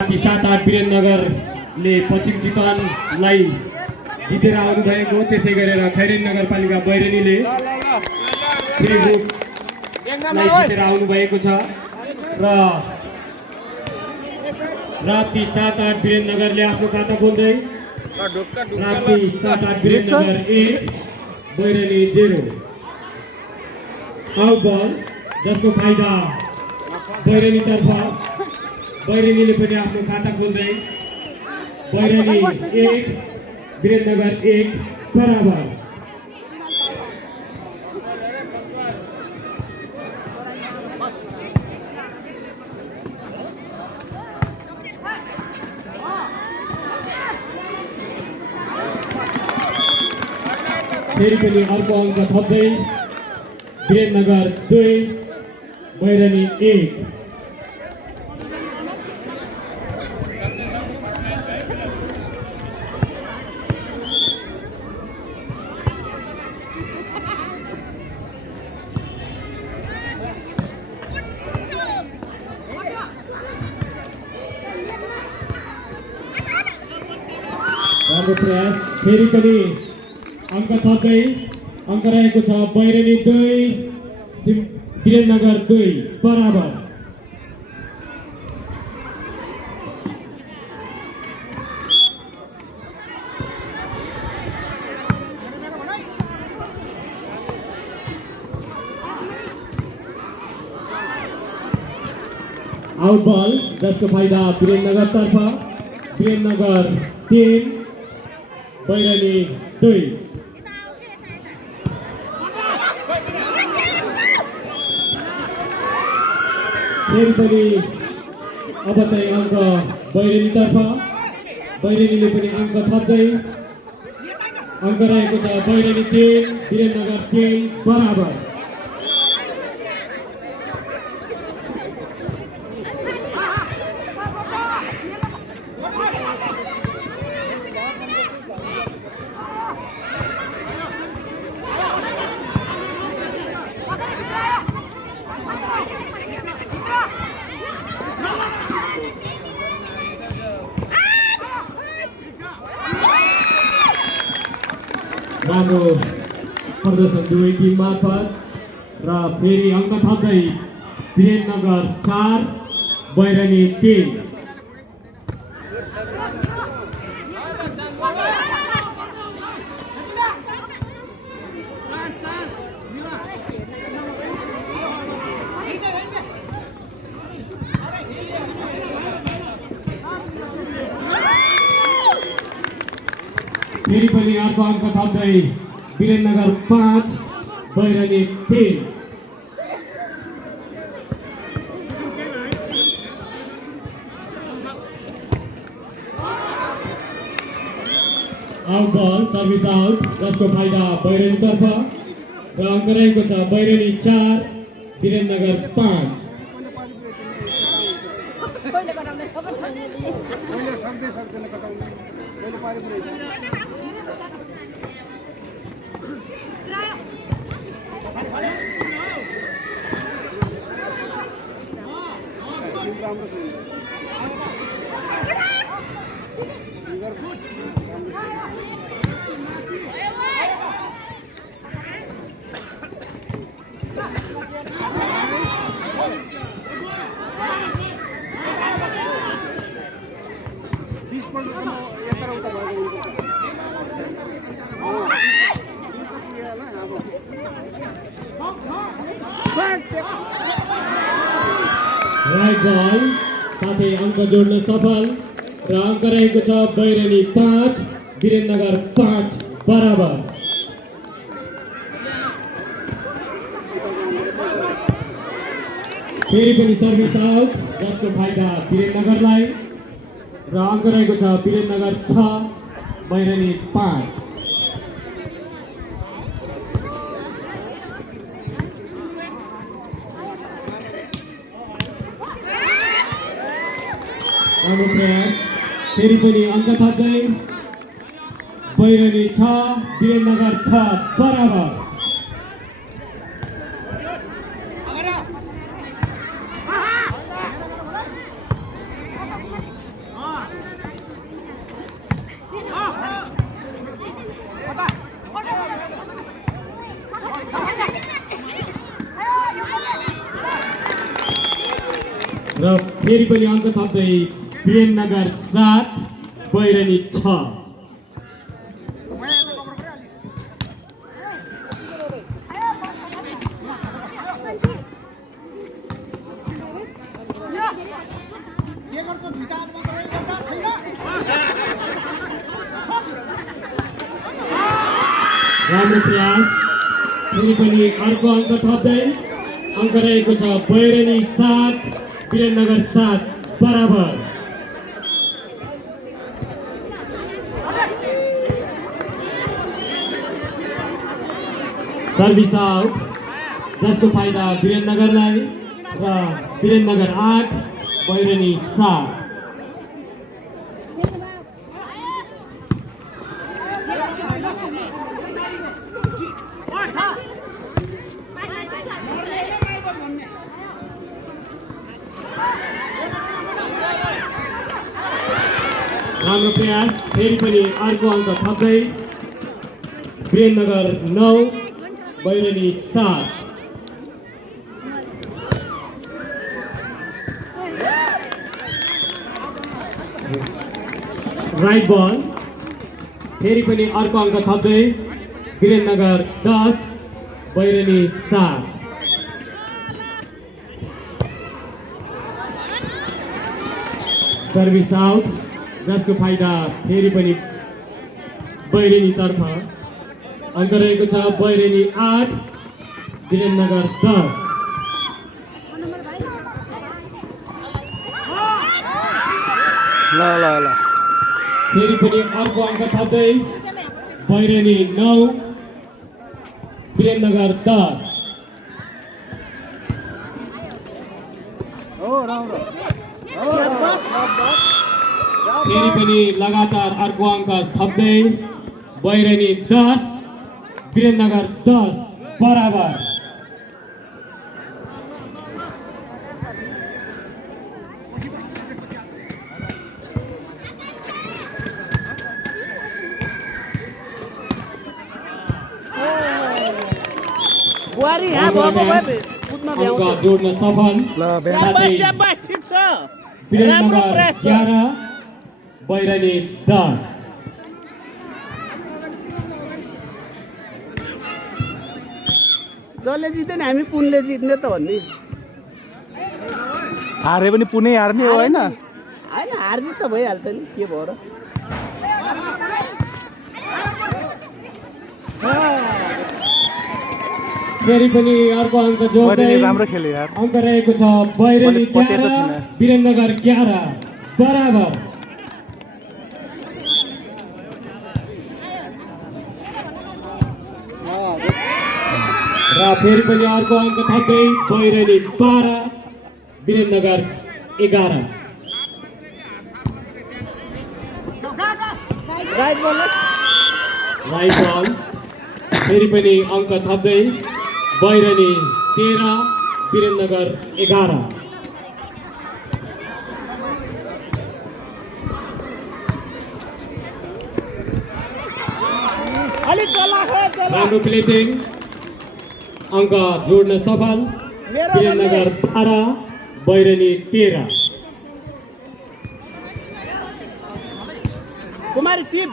7-8 वीरेन्द्रनगरले पश्चिम चितवनलाई जितेर आउनुभएको, त्यसै गरेर खैरेनी नगरपालिका बैरेनीले ग्रुपलाई जितेर आउनुभएको छ र राप्ती 7-8 वीरेन्द्रनगरले आफ्नो खाता खोल्दै राप्ती 7-8 वीरेन्द्रनगर 1 बैरेनी 0 आउट बल, जसको फाइदा बैरेनीतर्फ। बैरेनीले पनि आफ्नो खाता खोल्दै बैरेनी 1 वीरेन्द्रनगर 1 बराबर। फेरि पनि अर्को अङ्क थप्दै वीरेन्द्रनगर 2 बैरेनी 1। राम्रो प्रयास, फेरि पनि अङ्क थप्दै अङ्क रहेको छ बैरेनी 2 वीरेन्द्रनगर 2 बराबर। आउट बल, जसको फाइदा वीरेन्द्रनगरतर्फ। वीरेन्द्रनगर 3 बैरेनी 2। फेरि पनि अब चाहिँ अङ्क बैरेनीतर्फ। बैरेनीले पनि अङ्क थप्दै अङ्क रहेको छ बैरेनी 3 वीरेन्द्रनगर 3 बराबर। राम्रो प्रदर्शन दुवै टिम मार्फत र फेरि अङ्क थप्दै वीरेन्द्रनगर 4 बैरेनी 3। फेरि पनि अर्को अङ्क थप्दै वीरेन्द्रनगर 5 बैरेनी 3। आउट बल, सर्भिस आउट, जसको फाइदा बैरेनीतर्फ र अङ्क रहेको छ बैरेनी 4 वीरेन्द्रनगर 5। राइट बल, साथै अङ्क जोड्न सफल र अङ्क रहेको छ बैरेनी 5 वीरेन्द्रनगर 5 बराबर। फेरि पनि सर्भिस आउट, जसको फाइदा वीरेन्द्रनगरलाई र अङ्क रहेको छ वीरेन्द्रनगर 6 बैरेनी 5। राम्रो प्रयास, फेरि पनि अङ्क थप्दै बैरेनी 6 वीरेन्द्रनगर 6 बराबर। र फेरि पनि अङ्क थप्दै वीरेन्द्रनगर 7 बैरनी 6। राम्रो प्रयास, फेरि पनि अर्को अङ्क थप्दै अङ्क रहेको छ बैरनी 7 वीरेन्द्रनगर 7 बराबर। सर्भिस आउट, जसको फाइदा वीरेन्द्रनगरलाई र वीरेन्द्रनगर 8 बैरनी 7। राम्रो प्रयास, फेरि पनि अर्को अङ्क थप्दै वीरेन्द्रनगर 9 बैरनी 7। राइट बल, फेरि पनि अर्को अङ्क थप्दै वीरेन्द्रनगर 10 बैरनी 7। सर्भिस आउट, जसको फाइदा फेरि पनि बैरनी तर्फ। अङ्क रहेको छ बैरनी 8 वीरेन्द्रनगर 10। फेरि पनि अर्को अङ्क थप्दै बैरनी 9 वीरेन्द्रनगर 10। फेरि पनि लगातार अर्को अङ्क थप्दै बैरनी 10 वीरेन्द्रनगर 10 बराबर। अङ्क जोड्न सफल। वीरेन्द्रनगर 11 बैरनी 10। जसले जित्दैन हामी पुनले जित्ने त भन्ने। हारे पनि पुनै हार्ने हो होइन? होइन, हार जित त भइहाल्छ नि, के भयो र। फेरि पनि अर्को अङ्क जोड्दै राम्रो खेले यार। अङ्क रहेको छ बैरनी 13 वीरेन्द्रनगर 11 बराबर। र फेरि पनि अर्को अङ्क थप्दै बैरनी 12 वीरेन्द्रनगर 11। राइट बल, फेरि पनि अङ्क थप्दै बैरनी 13 वीरेन्द्रनगर 11। राम्रो प्लेचिङ, अङ्क जोड्न सफल। वीरेन्द्रनगर 12 बैरनी 13। कुमारी टिप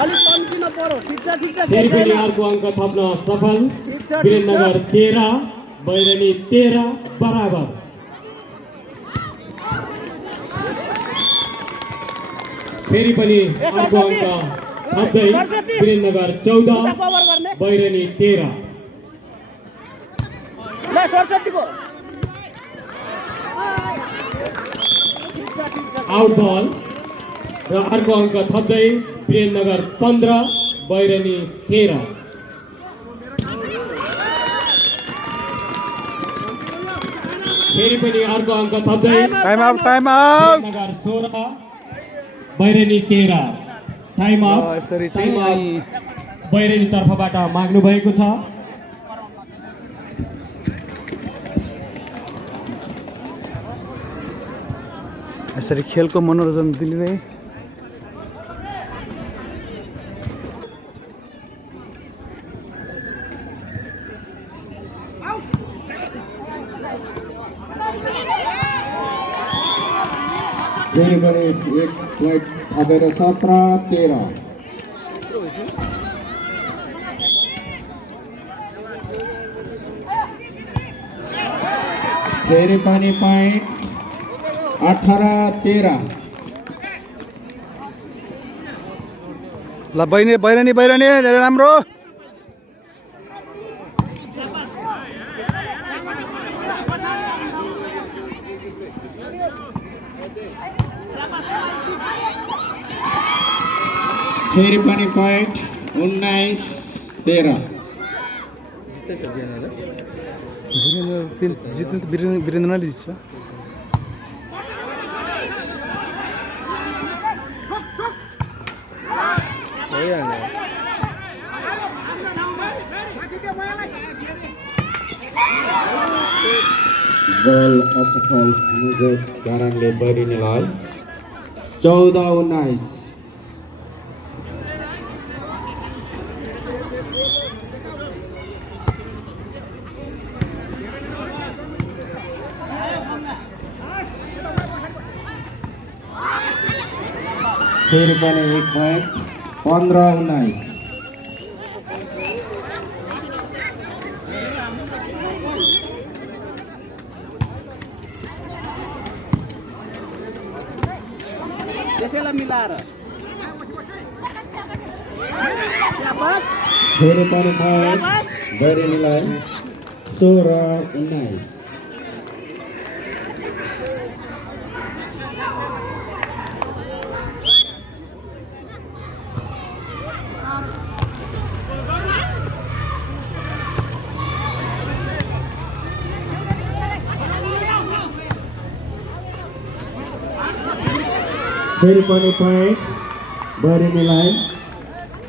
अलिक कम्ती नपरो। ठिक छ, ठिक छ। फेरि पनि अर्को अङ्क थप्न सफल। वीरेन्द्रनगर 13 बैरनी 13 बराबर। फेरि पनि अर्को अङ्क थप्दै वीरेन्द्रनगर 14 बैरनी 13। ल सरस्वतीको आउट बल र अर्को अङ्क थप्दै वीरेन्द्रनगर 15 बैरनी 13। फेरि पनि अर्को अङ्क थप्दै time out, time out. Birendranagar 16 बैरनी 13। Time out, यसरी टाइम चाहिँ आउट बैरनी तर्फबाट माग्नु भएको छ। यसरी खेलको मनोरञ्जन दिने फेरि पनि एक पोइन्ट थपेर 17-13। फेरि पनि पोइन्ट 18-13। ल बैनी बैरनी बैरनी धेरै राम्रो फेरि पनि पोइन्ट 19-13। जित्नु त वीरेन्द्रले जित्छ बल असफल हुनुको कारणले बैरिनीलाई 14-19। फेरि पनि एक पोइन्ट 15-19। त्यसैलाई मिलाएर बस फेरि पनि पोइन्ट बैरिनीलाई 16-19। फेरि पनि पोइन्ट बैरिनीलाई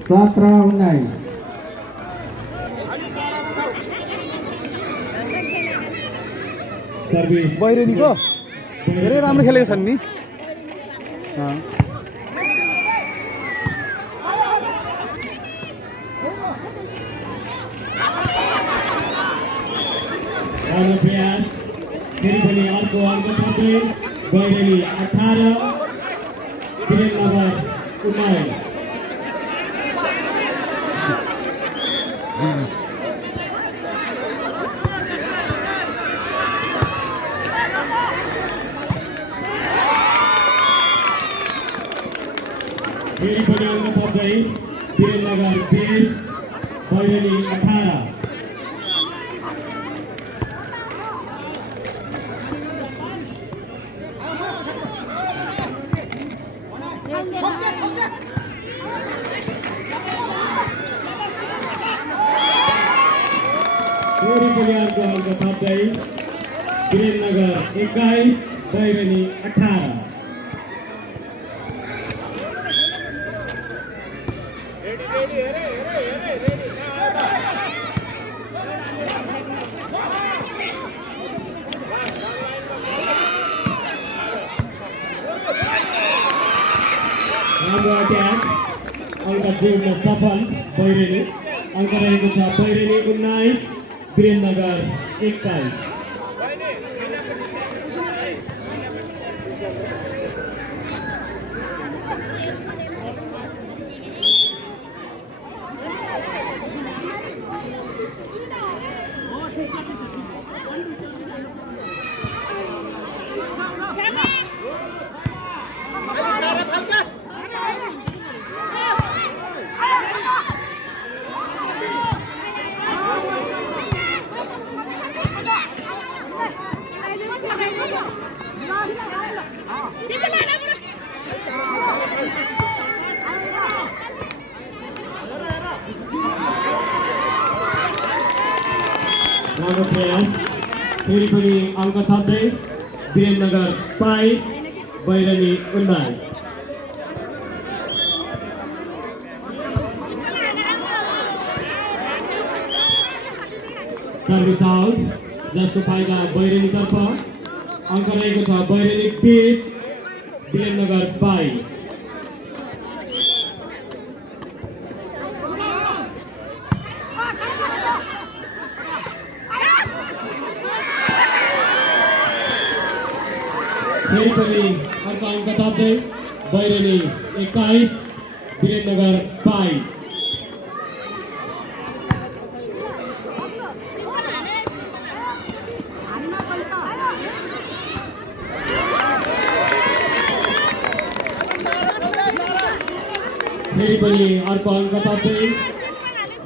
17-19। सर्भिस बैरनीको धेरै राम्रो खेलेको छन् नि राम्रो प्रयास फेरि पनि अर्को अङ्क थप्दै बैरेनी 18 वीरेन्द्रनगर 19। फेरि पनि अङ्क थप्दै वीरेन्द्रनगर 20 बैरेनी 18। फेरि पनि अर्को अङ्क थप्दै वीरेन्द्रनगर 21 बैरेनी 18। राम्रो अट्याक अङ्क जोड्न सफल बैरेनी। अङ्क रहेको छ बैरेनी 19 वीरेन्द्रनगर 21। राम्रो प्रयास फेरि पनि अङ्क थप्दै वीरेन्द्रनगर 22 बैरेनी 19। सर्भिस आउट जसको फाइदा बैरेनीतर्फ। अङ्क रहेको छ बैरेनी 20 वीरेन्द्रनगर 22। फेरि पनि अर्को अङ्क थप्दै बैरनी 21 वीरेन्द्रनगर 22 फेरि पनि अर्को अङ्क थप्दै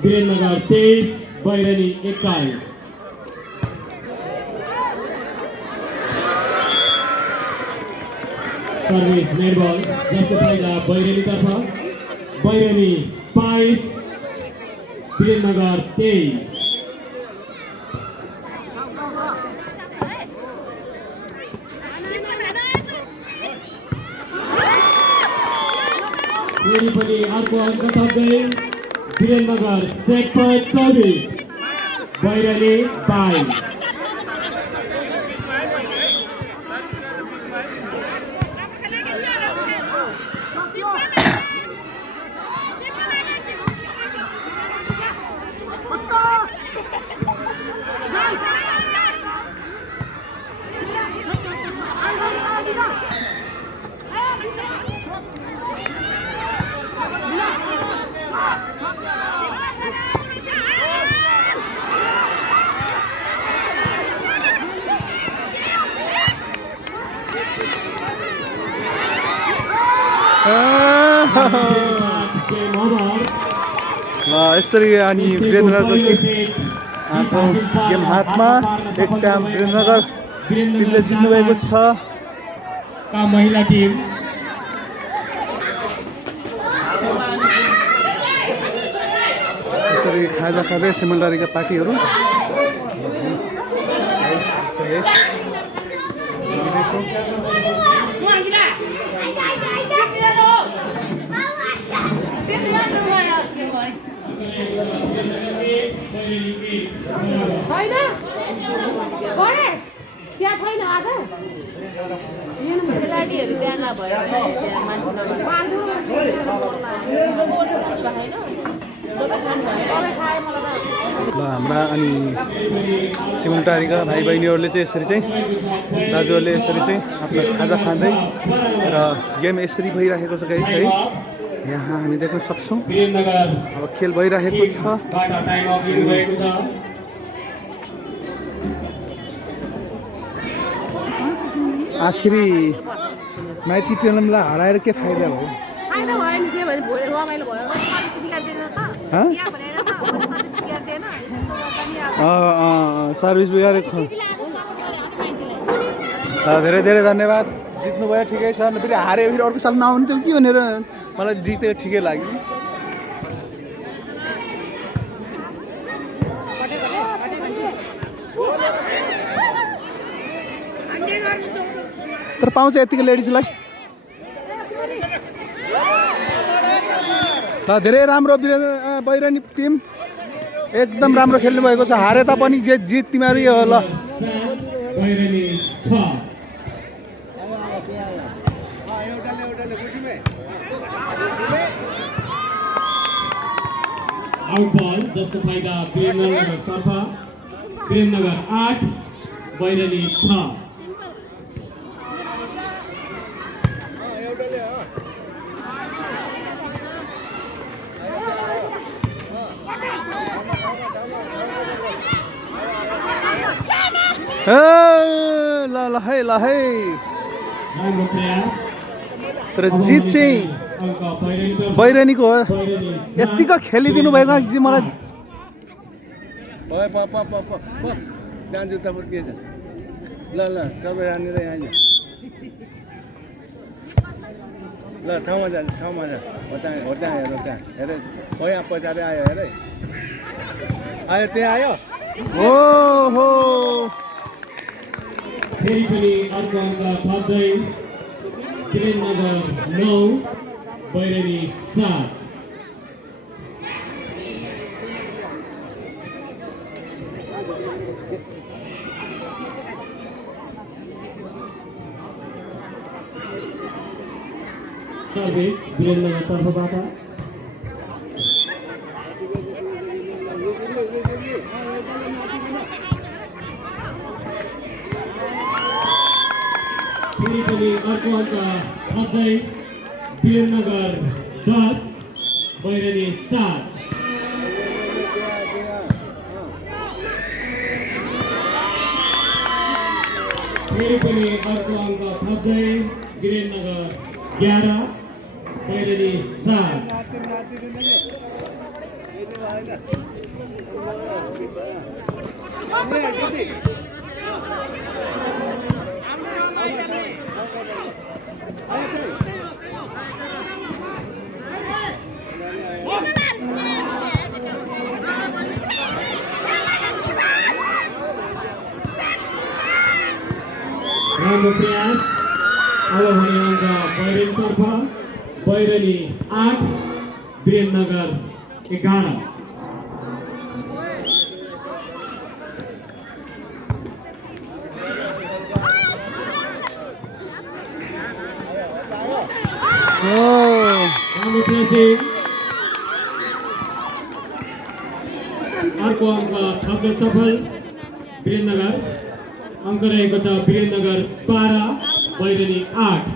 वीरेन्द्रनगर 23 बैरनी 21 सर्भिस नेट बल जसको फाइदा बैरनीतर्फ बैरनी 22 वीरेन्द्रनगर 23 फेरि पनि अर्को अङ्क थप्दै वीरेन्द्रनगर 24 बैरनी 22 यसरी अनि वीरेन्द्रनगरको गेम हातमा एक टाइम वीरेन्द्रनगर टिमले जित्नुभएको छ का महिला टिम यसरी खाजा खाँदै सिमलडारीका पार्टीहरू ल हाम्रा अनि सिमलटारीका भाइ बहिनीहरूले चाहिँ यसरी चाहिँ दाजुहरूले यसरी चाहिँ आफ्नो खाजा खाँदै र गेम यसरी भइरहेको छ गाइस है यहाँ हामी देख्न सक्छौँ अब खेल भइरहेको छ आखिरी माइती टेलमलाई हराएर के फाइदा भयो सर्भिस बिगारेको धेरै धेरै धन्यवाद जित्नुभयो ठिकै छ फेरि हाऱ्यो फेरि अर्को साल नआउनु के भनेर मलाई जितेको ठिकै लाग्यो तर पाउँछ यतिको लेडिजलाई धेरै राम्रो बैरनी टिम एकदम राम्रो खेल्नु भएको छ हारे तापनि जित तिमीहरू हो ल आउट बल जसको फाइदा वीरेन्द्रनगर 8 बैरनी 6 ल है तर जित चाहिँ बैरनीको हो यतिको खेलिदिनु भएको जी मलाई ल तपाईँ यहाँनिर यहाँ ल ठाउँमा जान्छ हो त्यहाँ हेरे हो यहाँ पछाडि आयो हेरे आयो त्यहाँ आयो हो फेरि पनि अर्को अङ्क थप्दै वीरेन्द्रनगर 9 बैरनी 7 सर्भिस वीरेन्द्रनगर तर्फबाट फेरि पनि अर्को अङ्क थप्दै वीरेन्द्रनगर 10 बैरनी 7 फेरि पनि अर्को अङ्क थप्दै वीरेन्द्रनगर 11 बैरनी 7 राम्रो प्रयास अब भने अङ्क बैरनीतर्फ बैरनी 8 वीरेन्द्रनगर 11 राम्रो प्लेसिङ अर्को अङ्क थप्न सफल वीरेन्द्रनगर अङ्क रहेको छ वीरेन्द्रनगर 12 बैरनी 8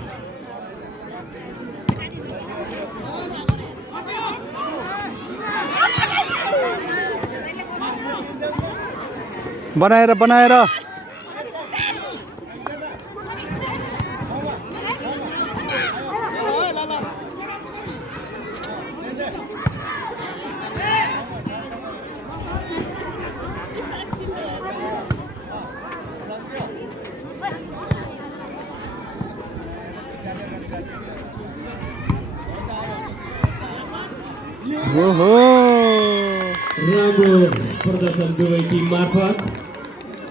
बनाएर बनाएर ओहो राम्रो प्रदर्शन दुवै टिम मार्फत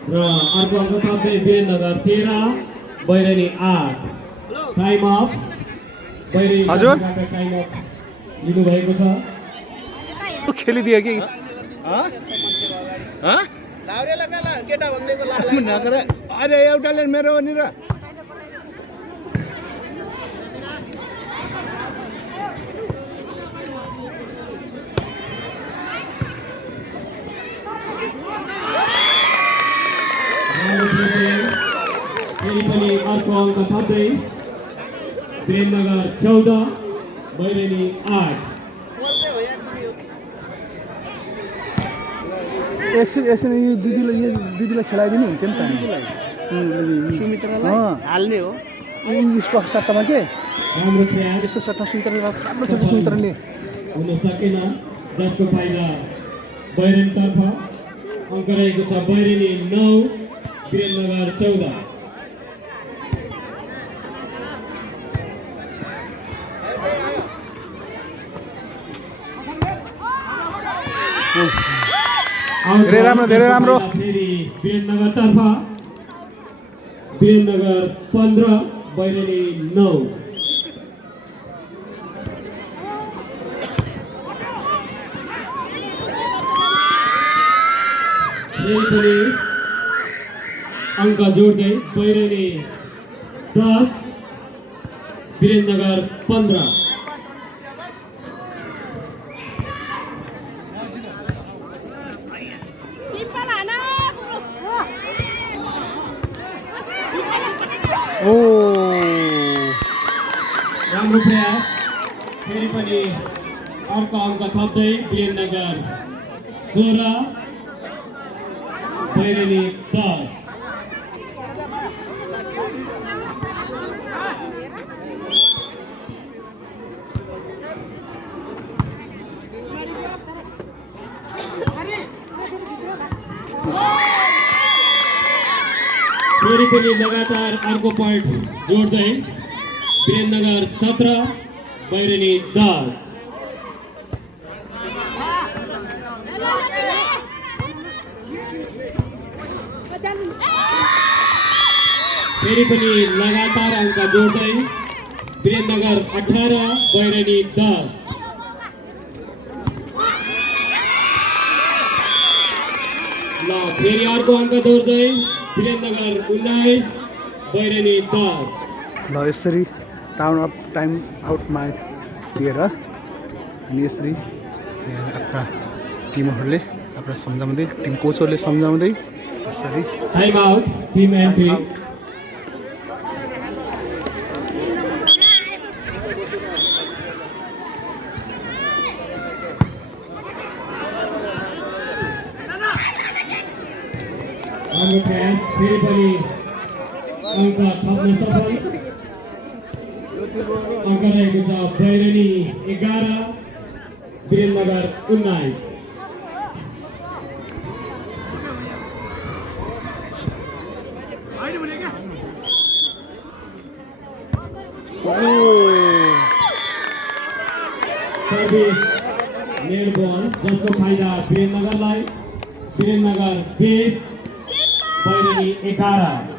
र अर्को अङ्क थप्दै वीरेन्द्रनगर 13 बैरनी 8 टाइम अफ बैरनी हजुर? टाइम अफ लिनुभएको छ खेलिदियो कि लाउरे लगाला केटा भन्दैको नगर अरे एउटाले मेरो हो नि र फेरि पनि अर्को अङ्क थप्दै वीरेन्द्रनगर 14 बैरनी 8 एकछिन यो दिदीलाई खेलाइदिनु हुन्थ्यो नि त सुमित्रालाई हाल्ने हो यसको सट्टामा के राम्रो प्रयास यसको सट्टा सुमित्राले राम्रो खेल्छ सुमित्राले हुन सकेन जसको फाइदा बैरनीतर्फ अङ्क रहेको छ बैरनी 9 वीरेन्द्रनगर 14 धेरै राम्रो फेरि वीरेन्द्रनगरतर्फ वीरेन्द्रनगर 15 बैरनी 9 फेरि पनि अङ्क जोड्दै बैरनी 10 वीरेन्द्रनगर 15 ओ राम्रो प्रयास फेरि पनि अर्को अङ्क थप्दै वीरेन्द्रनगर 16 बैरनी 10 फेरि पनि लगातार अर्को पोइन्ट जोड्दै वीरेन्द्रनगर 17 बैरनी 10 फेरि पनि लगातार अङ्क जोड्दै वीरेन्द्रनगर 18 बैरनी 10 ल फेरि अर्को अङ्क जोड्दै वीरेन्द्रनगर 19 बैरनी 10 ल यसरी टाइम आउटमा लिएर अनि यसरी आफ्ना टिमहरूले आफ्ना सम्झाउँदै टिम कोचहरूले सम्झाउँदै यसरी टाइम आउट टिम एन्ट्री फेरि पनि अङ्क थप्न सफल अङ्क रहेको छ बैरनी 11 वीरेन्द्रनगर 19 सर्भिस नेट बल जसको फाइदा वीरेन्द्रनगरलाई वीरेन्द्रनगर 20 बैरनी 11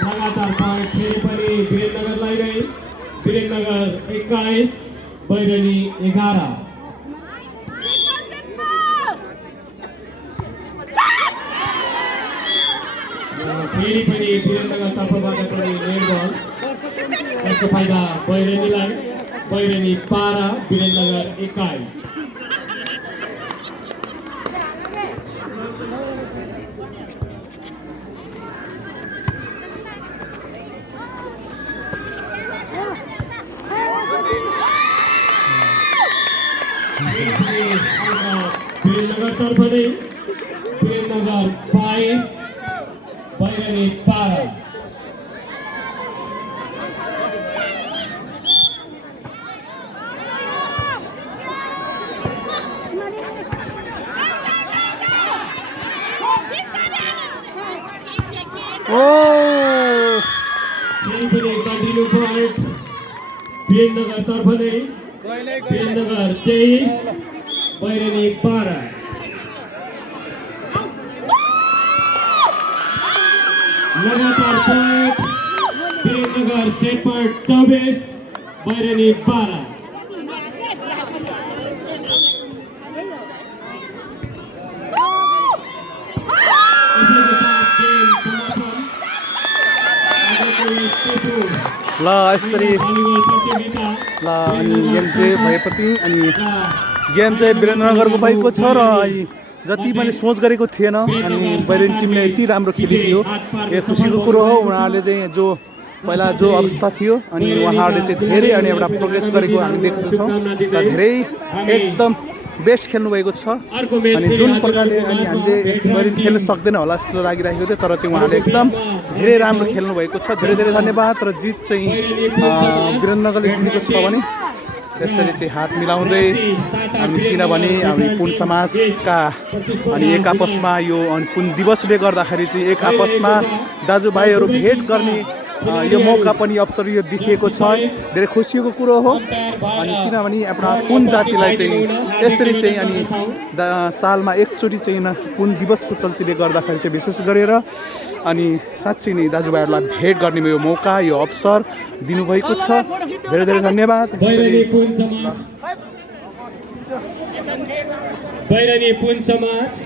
लगातार पॉइंट फेरि पनि वीरेन्द्रनगरलाई नै वीरेन्द्रनगर 21 बैरनी 11 फेरि पनि वीरेन्द्रनगर तर्फबाट पनि नेट बल जसको फाइदा बैरनीलाई बैरनी 12 वीरेन्द्रनगर 21 वीरेन्द्रनगर तर्फ नै वीरेन्द्रनगर 22 बैरनी 12 फेरि पनि कन्टिन्यू पॉइंट वीरेन्द्रनगर तर्फ नै वीरेन्द्रनगर 23 बैरनी 12 लगातार पॉइंट वीरेन्द्रनगर सेट पॉइंट 24 बैरनी 12 यसैको साथ गेम समापन ल यसरी भलिबल प्रतियोगिता ल अनि गेम चाहिँ भएपछि अनि गेम चाहिँ वीरेन्द्रनगरको भएको छ र जति मैले सोच गरेको थिएन अनि बैरनी टिमले यति राम्रो खेलिदियो यो खुसीको कुरो हो उनीहरूले चाहिँ जो पहिला जो अवस्था थियो अनि उहाँहरूले चाहिँ धेरै अनि एउटा प्रोग्रेस गरेको हामी देख्दछौँ र धेरै एकदम बेस्ट खेल्नु भएको छ अनि जुन प्रकारले अनि हामीले बैरनी खेल्न सक्दैन होला जस्तो लागिरहेको थियो तर चाहिँ उहाँले एकदम धेरै राम्रो खेल्नु भएको छ धेरै धेरै धन्यवाद र जित चाहिँ वीरेन्द्रनगरले जितेको छ भने यसरी चाहिँ हात मिलाउँदै अनि किनभने हामी पुन समाजका अनि एक आपसमा यो पुन दिवसले गर्दाखेरि चाहिँ एक आपसमा दाजुभाइहरू भेट गर्ने यो मौका पनि अवसर यो देखिएको छ धेरै खुसीको कुरो हो अनि किनभने आफ्ना पुन जातिलाई चाहिँ यसरी चाहिँ अनि सालमा एकचोटि चाहिँ पुन दिवसको चल्तीले गर्दाखेरि चाहिँ विशेष गरेर अनि साँच्चै नै दाजुभाइहरूलाई भेट गर्ने यो मौका यो अवसर दिनुभएको छ धेरै धेरै धन्यवाद बैरनी पुन समाज